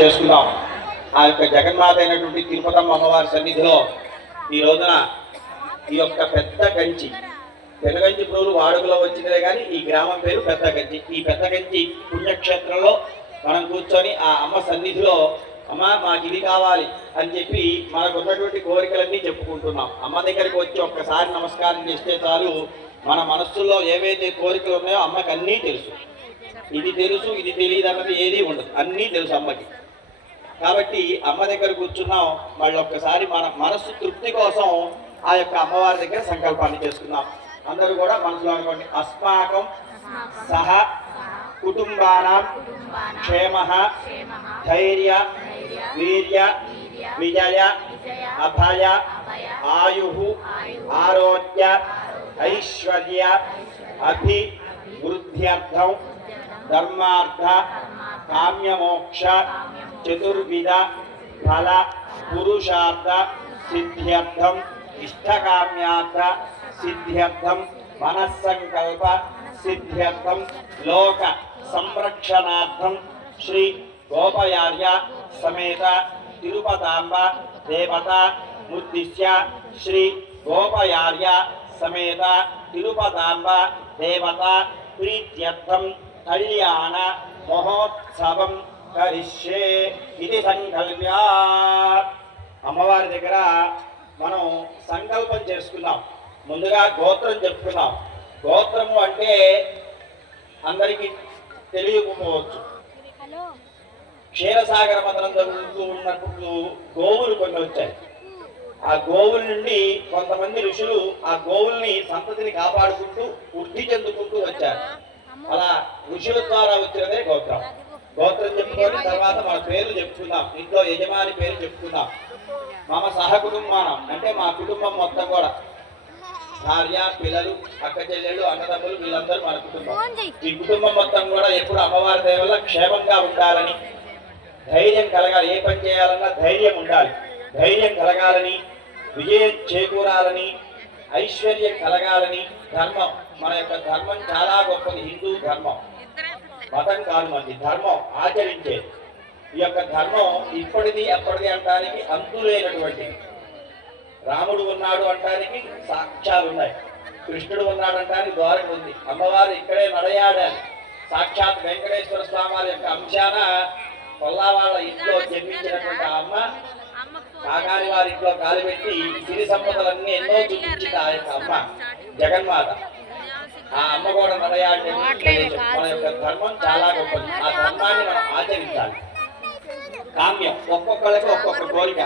చేసుకుందాం. ఆ యొక్క జగన్మాత అయినటువంటి తిరుపతమ్మ అమ్మవారి సన్నిధిలో ఈ రోజున ఈ యొక్క పెద్ద కంచి పెనగంచి పురుగులు వాడుకలో వచ్చిందే కానీ ఈ గ్రామం పేరు పెద్ద కంచి ఈ పెద్ద కంచి పుణ్యక్షేత్రంలో మనం కూర్చొని ఆ అమ్మ సన్నిధిలో అమ్మ మాకు ఇది కావాలి అని చెప్పి మనకు ఉన్నటువంటి కోరికలన్నీ చెప్పుకుంటున్నాం. అమ్మ దగ్గరికి వచ్చి ఒక్కసారి నమస్కారం చేస్తే చాలు. మన మనస్సులో ఏవైతే కోరికలు ఉన్నాయో అమ్మకి అన్నీ తెలుసు. ఇది తెలుసు ఇది తెలియదు అన్నది ఏది ఉండదు. అన్నీ తెలుసు అమ్మకి. కాబట్టి అమ్మ దగ్గర కూర్చున్నాం. మళ్ళీ ఒక్కసారి మన మనస్సు తృప్తి కోసం ఆ యొక్క అమ్మవారి దగ్గర సంకల్పాన్ని చేసుకుందాం. అందరూ కూడా మనసులో అనుకోండి. అస్మాకం సహ కుటుంబానం క్షేమ ధైర్య వీర్య విజయ అభయ ఆయు ఆరోగ్య ఐశ్వర్య అభి వృద్ధ్యర్థం ధర్మార్థ కామ్యమోక్ష చతుర్విధ ఫల పురుషార్థ సిద్ధ్యర్థం ఇష్టకామ్యార్థ సిద్ధ్యర్థం మనస్సంకల్ప సిద్ధ్యర్థం లోక సంరక్షణార్థం శ్రీ గోపయార్య సమేత తిరుపతాంబ దేవత ఉద్దిశ్య శ్రీ గోపయార్య సమేత తిరుపతాంబ దేవత ప్రీత్యర్థం కళ్యాణ మహోత్సవం కరిష్యే ఇది సంకల్ప్య అమ్మవారి దగ్గర మనం సంకల్పం చేసుకున్నాం ముందుగా గోత్రం చెప్పుకున్నాం గోత్రము అంటే అందరికీ తెలియకపోవచ్చు. క్షీరసాగర మదనం జరుగుతూ ఉన్నప్పుడు గోవులు కొన్ని వచ్చాయి. ఆ గోవుల నుండి కొంతమంది ఋషులు ఆ గోవుల్ని సంతతిని కాపాడుకుంటూ వృద్ధి చెందుకుంటూ వచ్చారు. అలా ఋషుల ద్వారా వచ్చినదే గోత్రం. గోత్రం చెప్పుకొని తర్వాత మన పేర్లు చెప్పుకుందాం. ఇంట్లో యజమాని పేరు చెప్పుకుందాం. మమ సహ కుటుంబానం అంటే మా కుటుంబం మొత్తం కూడా. భార్య పిల్లలు అక్క చెల్లెళ్ళు అన్నదమ్ములు వీళ్ళందరూ మన కుటుంబం. ఈ కుటుంబం మొత్తం కూడా ఎప్పుడు అమ్మవారి దయ వల్ల క్షేమంగా ఉండాలని ధైర్యం కలగాలి. ఏ పని చేయాలన్నా ధైర్యం ఉండాలి. ధైర్యం కలగాలని విజయం చేకూరాలని ఐశ్వర్యం కలగాలని ధర్మం. మన యొక్క ధర్మం చాలా గొప్పది. హిందూ ధర్మం. మతం కాదు మంది ధర్మం ఆచరించేది ఈ యొక్క ధర్మం ఇప్పటిది ఎప్పటిది అంటానికి అంతులేనటువంటి. రాముడు ఉన్నాడు అంటానికి సాక్ష్యాలు ఉన్నాయి. కృష్ణుడు ఉన్నాడు అంటానికి ద్వారం ఉంది. అమ్మవారు ఇక్కడే నడయాడాలి. సాక్షాత్ వెంకటేశ్వర స్వామి వారి యొక్క అంశాన కొల్లావాళ్ళ ఇంట్లో జన్మించినటువంటి అమ్మ కాకాని వారి ఇంట్లో కాలుపెట్టి సిరి సంపదలన్నీ ఎన్నో చూపించింది ఆ యొక్క అమ్మ జగన్మాత. ఆ అమ్మ కూడా నడయాడే మన యొక్క ధర్మం చాలా గొప్పది. ఆ ధర్మాన్ని మనం ఆచరించాలి. కామ్యం. ఒక్కొక్కళ్ళకి ఒక్కొక్క కోరిక.